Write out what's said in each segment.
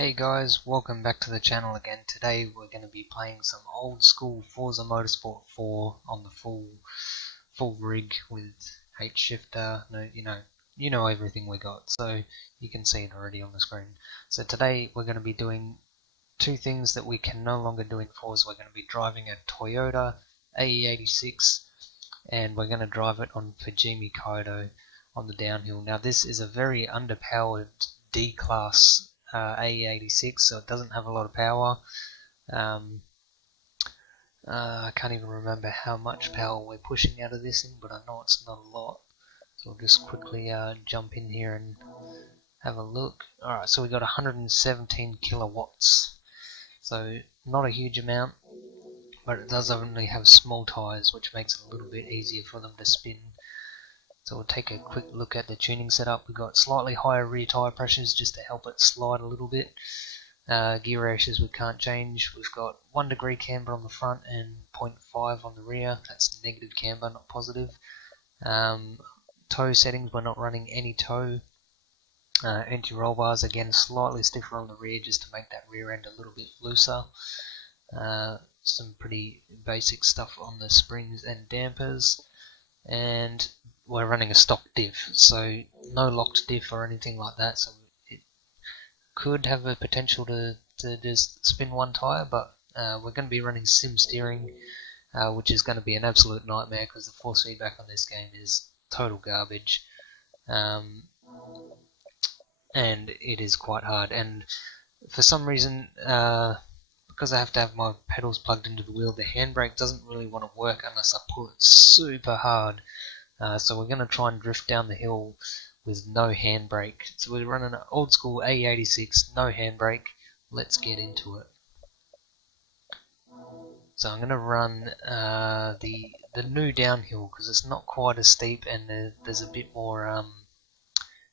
Hey guys, welcome back to the channel again. Today we're going to be playing some old school Forza Motorsport 4 on the full rig with H shifter. No, you know everything we got, so you can see it already on the screen. So today we're going to be doing two things that we can no longer do in Forza. We're going to be driving a Toyota AE86 and we're going to drive it on Fujimi Kaido on the downhill. Now this is a very underpowered D-class AE86, so it doesn't have a lot of power. I can't even remember how much power we're pushing out of this thing, but I know it's not a lot. So we'll just quickly jump in here and have a look. Alright, so we got 117 kilowatts. So not a huge amount, but it does only have small tyres, which makes it a little bit easier for them to spin. So we'll take a quick look at the tuning setup. We've got slightly higher rear tyre pressures just to help it slide a little bit. Gear ratios we can't change. We've got 1 degree camber on the front and 0.5 on the rear. That's negative camber, not positive. Toe settings, we're not running any toe. Anti-roll bars, again slightly stiffer on the rear just to make that rear end a little bit looser. Some pretty basic stuff on the springs and dampers. And we're running a stock diff, so no locked diff or anything like that, so it could have a potential to just spin one tyre, but we're going to be running sim steering, which is going to be an absolute nightmare because the force feedback on this game is total garbage, and it is quite hard. And for some reason, because I have to have my pedals plugged into the wheel, the handbrake doesn't really want to work unless I pull it super hard. So we're going to try and drift down the hill with no handbrake. So we're running an old school A86, no handbrake. Let's get into it. So I'm going to run the new downhill because it's not quite as steep and there's a bit more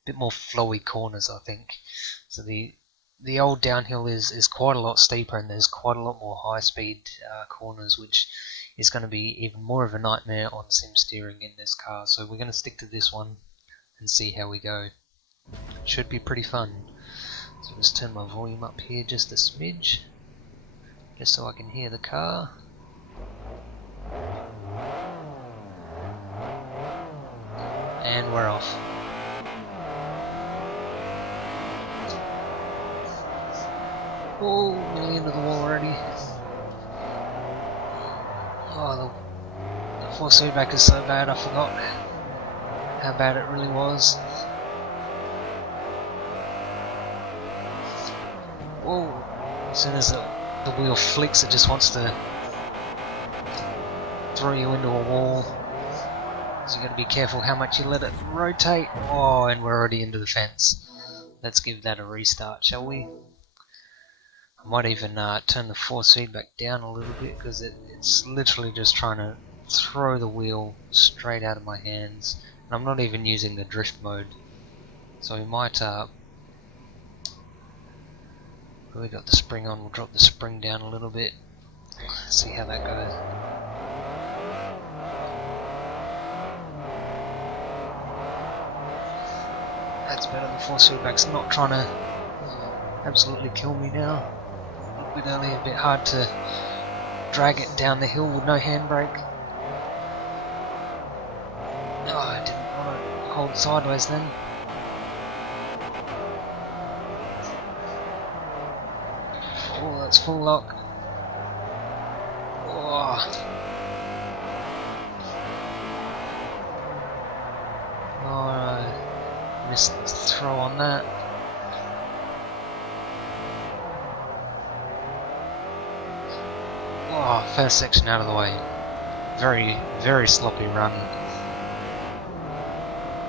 flowy corners, I think. So the old downhill is quite a lot steeper and there's quite a lot more high speed corners, which is going to be even more of a nightmare on sim steering in this car. So we're going to stick to this one and see how we go. Should be pretty fun. So let's turn my volume up here just a smidge, just so I can hear the car. And we're off. Oh, nearly into the wall already. Oh, the force feedback is so bad, I forgot how bad it really was. Whoa, as soon as the wheel flicks, it just wants to throw you into a wall. So you got to be careful how much you let it rotate. Oh, and we're already into the fence. Let's give that a restart, shall we? I might even turn the force feedback down a little bit because it's literally just trying to throw the wheel straight out of my hands, and I'm not even using the drift mode. So we might we got the spring on, we'll drop the spring down a little bit, see how that goes. That's better. The force feedback's not trying to absolutely kill me now. A bit early, a bit hard to drag it down the hill with no handbrake. Oh, I didn't want to hold sideways then. Oh, that's full lock. Oh. Oh, I missed the throw on that. Oh, first section out of the way. Very, very sloppy run.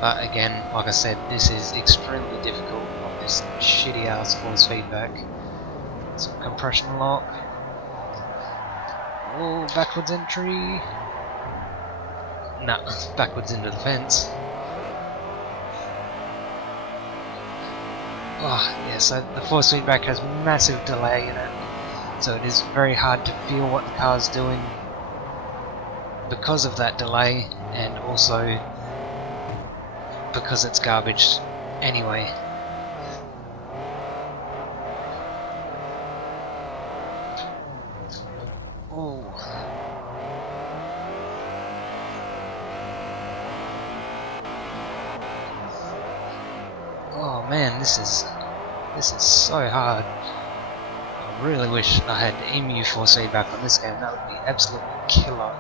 But again, like I said, this is extremely difficult on this shitty ass force feedback. Some compression lock. Oh, backwards entry. Nah, backwards into the fence. Oh, yeah, so the force feedback has massive delay in it. So it is very hard to feel what the car's doing because of that delay, and also because it's garbage anyway. man, this is so hard. I really wish I had EMU force feedback on this game. That would be absolutely killer.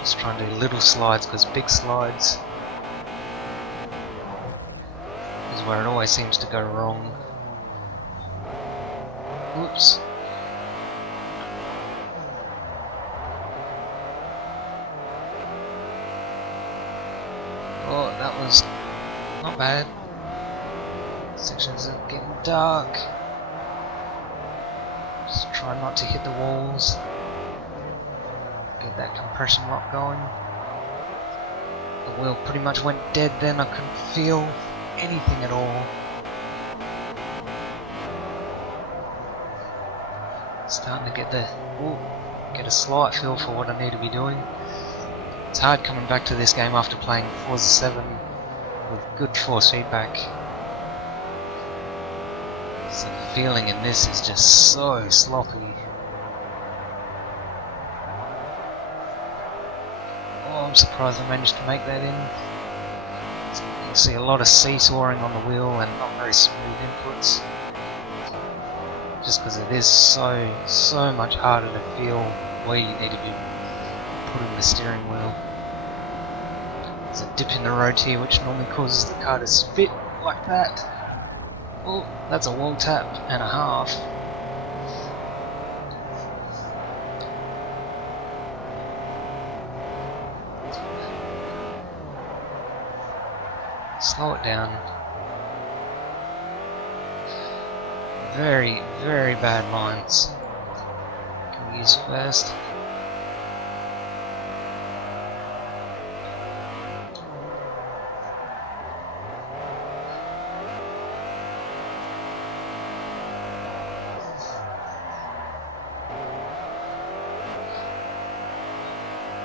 Just trying to do little slides, because big slides is where it always seems to go wrong. Oops. Oh, that was not bad. Sections are getting dark. Just try not to hit the walls. Get that compression lock going. The wheel pretty much went dead then. I couldn't feel anything at all. Starting to get get a slight feel for what I need to be doing. It's hard coming back to this game after playing Forza 7 with good force feedback. So the feeling in this is just so sloppy. Oh, I'm surprised I managed to make that in. So you can see a lot of seesawing on the wheel and not very smooth inputs. Just because it is so much harder to feel where you need to be putting the steering wheel. There's a dip in the road here which normally causes the car to spit like that. Oh, that's a wall tap and a half. Slow it down. Very, very bad lines. Can we use first?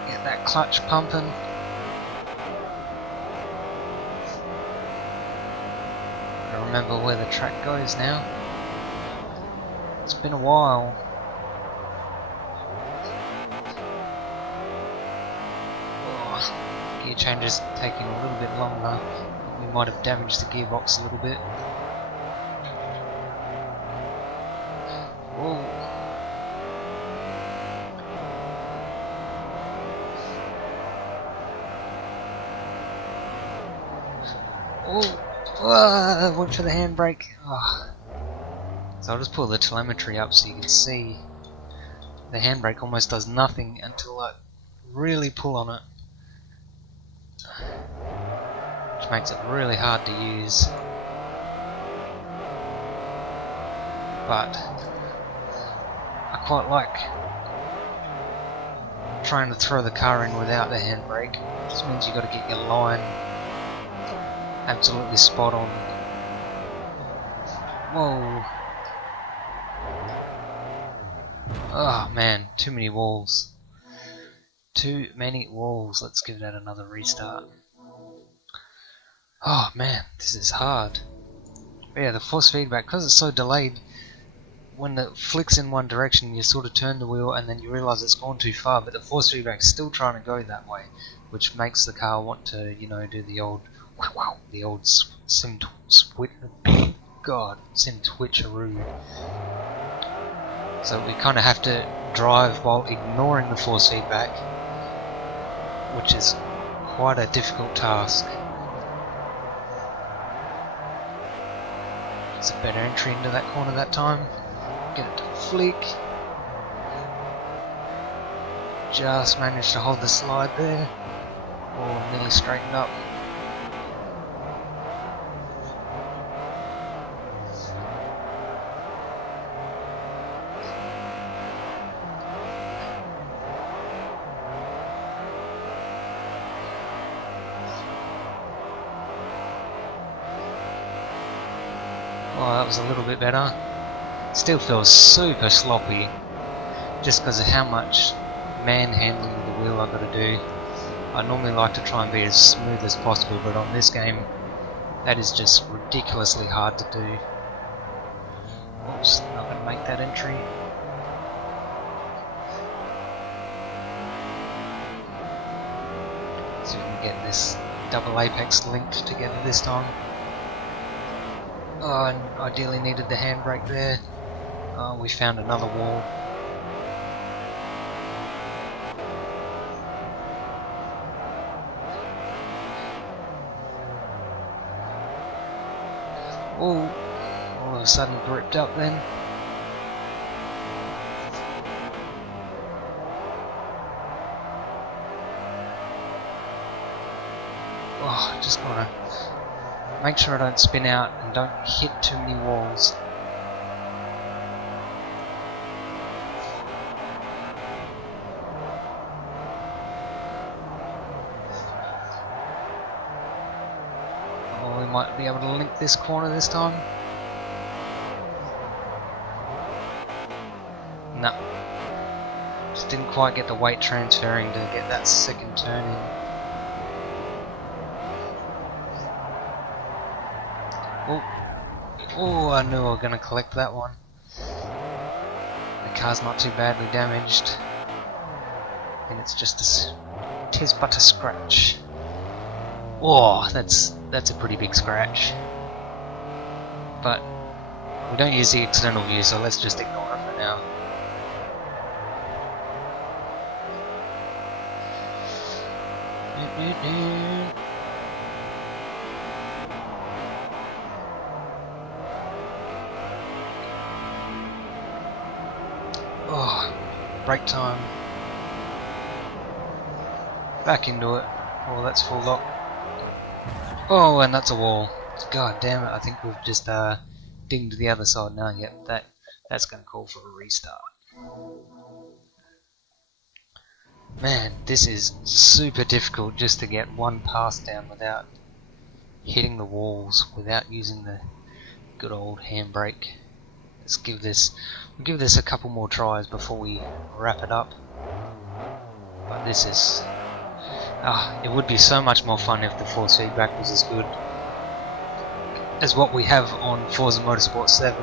Get that clutch pumping. Gotta remember where the track goes now. It's been a while. Oh, gear change is taking a little bit longer. We might have damaged the gearbox a little bit. Whoa. Oh, went for the handbrake. Oh. So I'll just pull the telemetry up so you can see the handbrake almost does nothing until I really pull on it, which makes it really hard to use. But I quite like trying to throw the car in without the handbrake. It just means you've got to get your line absolutely spot on. Whoa. Oh man, too many walls. Too many walls. Let's give that another restart. Oh man, this is hard. But yeah, the force feedback, because it's so delayed, when it flicks in one direction you sort of turn the wheel and then you realise it's gone too far, but the force feedback's still trying to go that way, which makes the car want to, you know, do the old sim twitcheroo. So we kind of have to drive while ignoring the force feedback, which is quite a difficult task. It's a better entry into that corner that time. Get it to flick. Just managed to hold the slide there. Oh, nearly straightened up. Oh, that was a little bit better. Still feels super sloppy, just because of how much manhandling of the wheel I've got to do. I normally like to try and be as smooth as possible, but on this game, that is just ridiculously hard to do. Oops, not going to make that entry. See if we can get this double apex linked together this time. Oh, and ideally needed the handbrake there. Oh, we found another wall. Oh, all of a sudden gripped up then. Oh, just gotta make sure I don't spin out and don't hit too many walls. Oh, we might be able to link this corner this time. No. Just didn't quite get the weight transferring to get that second turn in. Oh, I knew I was going to collect that one. The car's not too badly damaged. I think it's just tis but a scratch. Oh, that's a pretty big scratch. But we don't use the external view, so let's just ignore it for now. Oh, break time. Back into it. Oh, that's full lock. Oh, and that's a wall. God damn it, I think we've just dinged the other side now. Yep, that's going to call for a restart. Man, this is super difficult just to get one pass down without hitting the walls, without using the good old handbrake. We'll give this a couple more tries before we wrap it up. But this is... it would be so much more fun if the force feedback was as good as what we have on Forza Motorsport 7.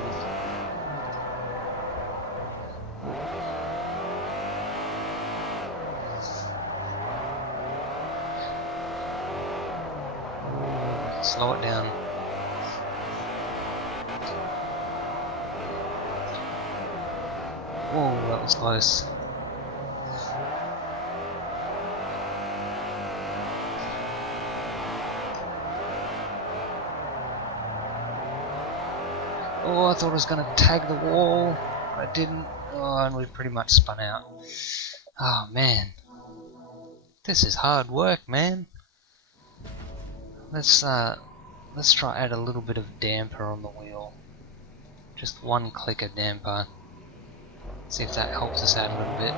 Slow it down. Whoa, that was close. Oh, I thought I was going to tag the wall, but I didn't. Oh, and we pretty much spun out. Oh man, this is hard work, man. Let's try add a little bit of damper on the wheel. Just one click of damper. See if that helps us out a little bit.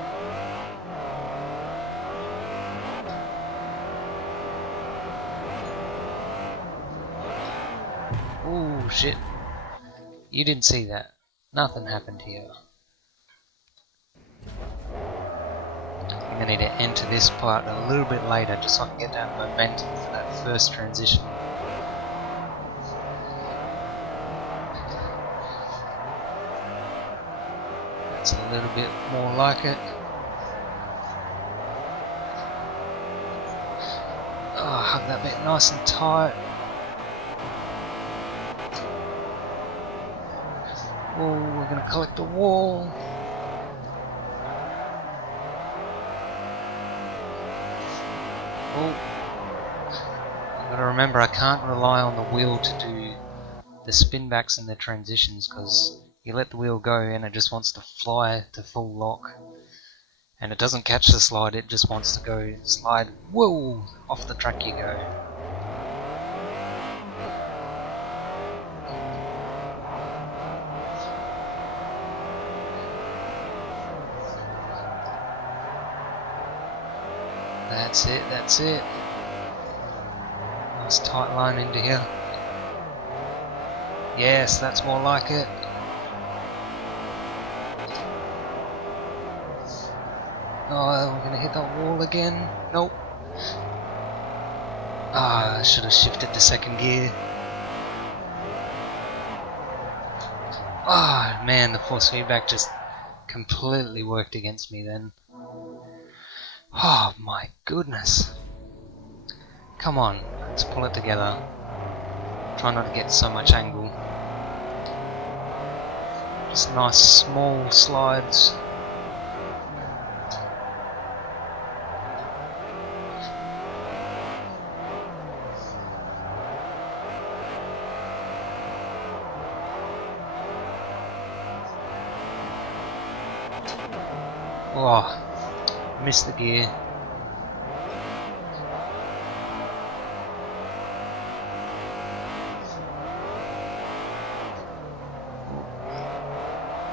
Oh shit. You didn't see that. Nothing happened here. I'm gonna need to enter this part a little bit later just so I can get that momentum for that first transition. That's a little bit more like it. Oh, hug that bit nice and tight. Oh, we're gonna collect the wall. Oh, I've got to remember I can't rely on the wheel to do the spin backs and the transitions, because you let the wheel go and it just wants to fly to full lock, and it doesn't catch the slide, it just wants to go slide. Whoa, off the track you go. That's it, that's it. Nice tight line into here. Yes, that's more like it. Oh, we're gonna hit that wall again. Nope. Ah, I should have shifted to second gear. Ah, man, the force feedback just completely worked against me then. Oh my goodness. Come on, let's pull it together. Try not to get so much angle. Just nice small slides. Oh, missed the gear.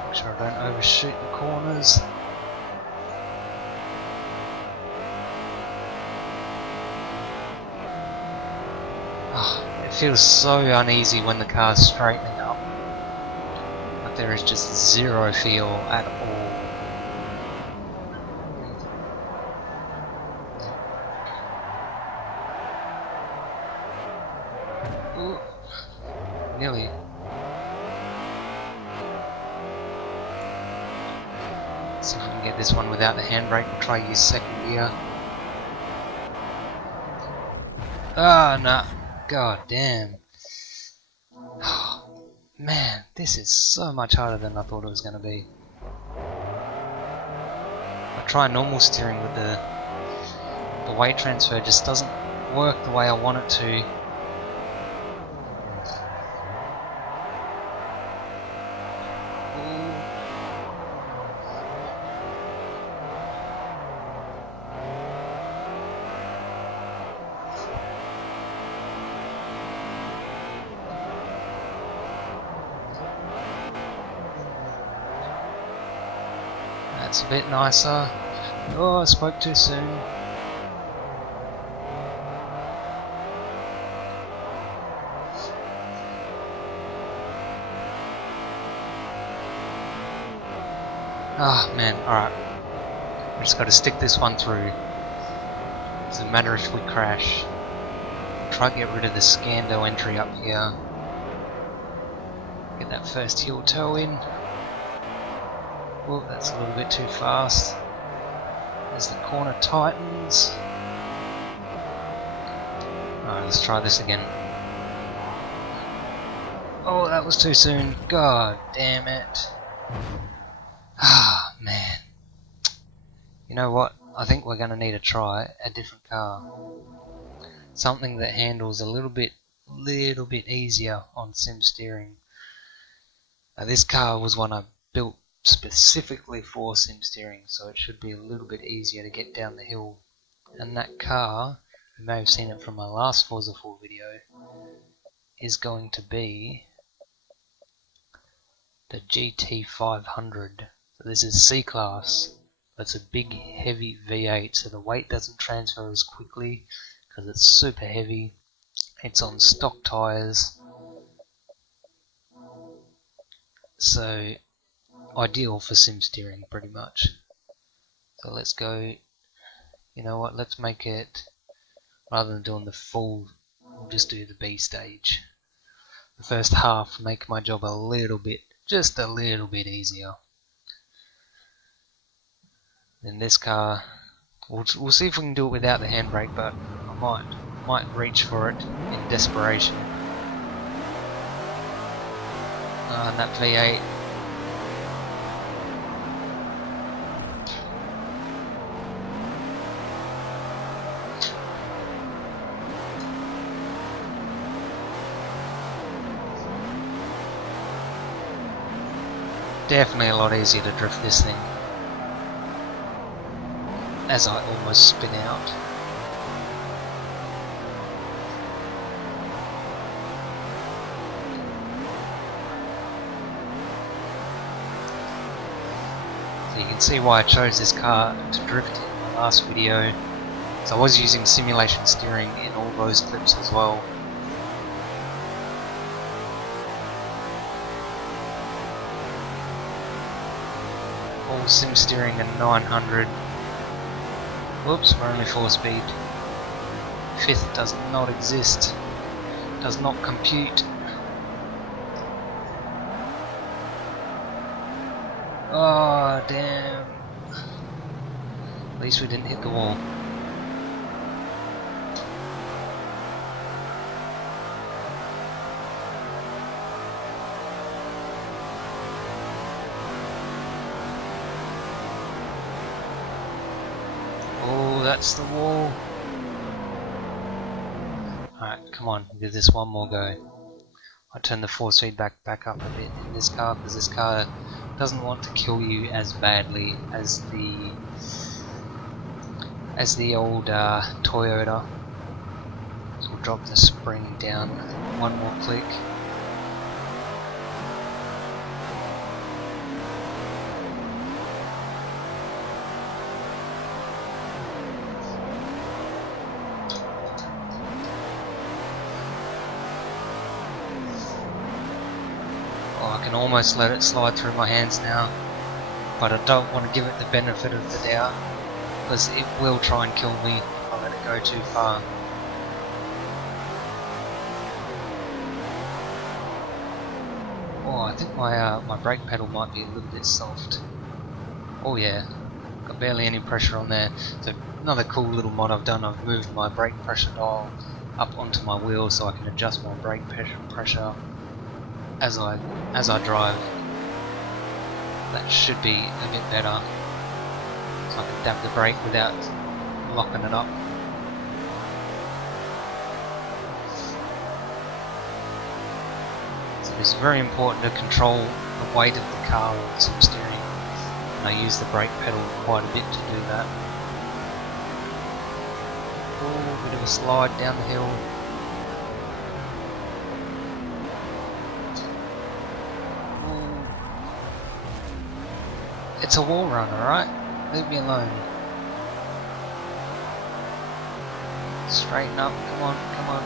Make sure I don't overshoot the corners. Oh, it feels so uneasy when the car's straightening up. Like there is just zero feel at all. Ooh, nearly. See if we can get this one without the handbrake. We'll try use second gear. Ah, nah. God damn. Man, this is so much harder than I thought it was going to be. I try normal steering with the weight transfer, just doesn't work the way I want it to. That's a bit nicer. Oh, I spoke too soon. Ah, man, alright. We just gotta stick this one through. Doesn't matter if we crash. Try to get rid of the Scando entry up here. Get that first heel toe in. Oh, that's a little bit too fast. As the corner tightens. Alright, let's try this again. Oh, that was too soon. God damn it. Ah, man. You know what? I think we're going to need to try a different car. Something that handles a little bit easier on sim steering. Now, this car was one I built specifically for sim steering, so it should be a little bit easier to get down the hill. And that car, you may have seen it from my last Forza 4 video, is going to be the GT500. So this is C-Class. It's a big heavy V8, so the weight doesn't transfer as quickly because it's super heavy. It's on stock tyres, so ideal for sim steering pretty much. So let's go, you know what, let's make it, rather than doing the full, we'll just do the B stage. The first half, make my job a little bit, just a little bit easier. Then this car, we'll see if we can do it without the handbrake, but I might reach for it in desperation. And that V8. Definitely a lot easier to drift this thing. As I almost spin out. So you can see why I chose this car to drift in my last video. So I was using simulation steering in all those clips as well. All sim steering at 900. Whoops, we're only 4 speed. Fifth does not exist. Does not compute. Oh, damn. At least we didn't hit the wall. that's the wall. Alright, come on, give this one more go. I turn the force feedback back up a bit in this car because this car doesn't want to kill you as badly as the old Toyota. So we'll drop the spring down one more click. Oh, I can almost let it slide through my hands now, but I don't want to give it the benefit of the doubt because it will try and kill me if I let it go too far. Oh, I think my brake pedal might be a little bit soft. Oh yeah, got barely any pressure on there. So another cool little mod I've done, I've moved my brake pressure dial up onto my wheel so I can adjust my brake pressure as I drive. That should be a bit better, so I can dab the brake without locking it up. So it's very important to control the weight of the car with some steering, and I use the brake pedal quite a bit to do that. Oh, bit of a slide down the hill. It's a wall run, alright? Leave me alone. Straighten up, come on, come on.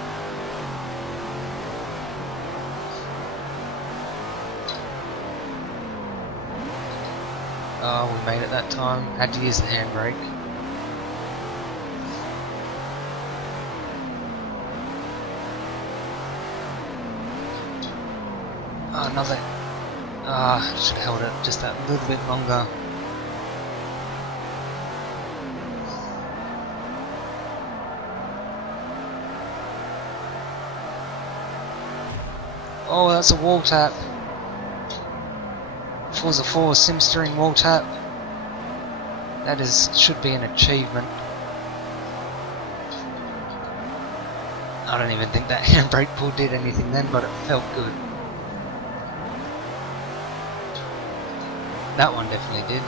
Oh, we made it that time. Had to use the handbrake. Oh, another. Should have held it just that little bit longer. Oh, that's a wall tap. Forza 4 sim steering wall tap. That should be an achievement. I don't even think that handbrake pull did anything then, but it felt good. That one definitely did.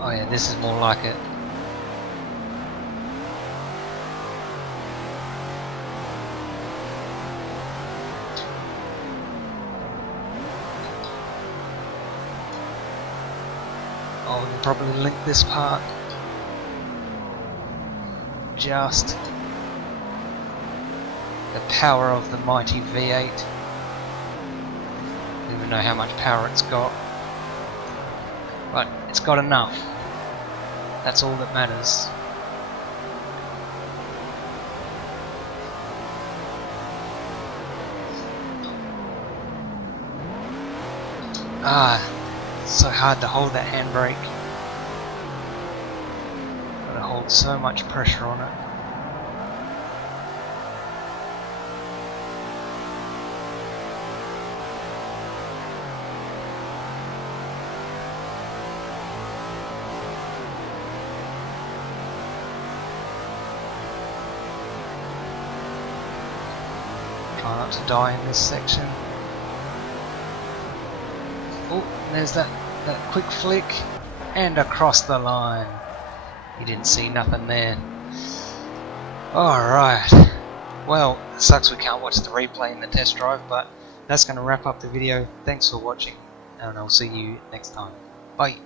Oh yeah, this is more like it. Oh, we can probably link this part. Just the power of the mighty V8. I don't even know how much power it's got, but it's got enough. That's all that matters. It's so hard to hold that handbrake. Gotta hold so much pressure on it. Try not to die in this section. Oh, there's that quick flick and across the line. You didn't see nothing there. Alright. Well, it sucks we can't watch the replay in the test drive, but that's going to wrap up the video. Thanks for watching, and I'll see you next time. Bye.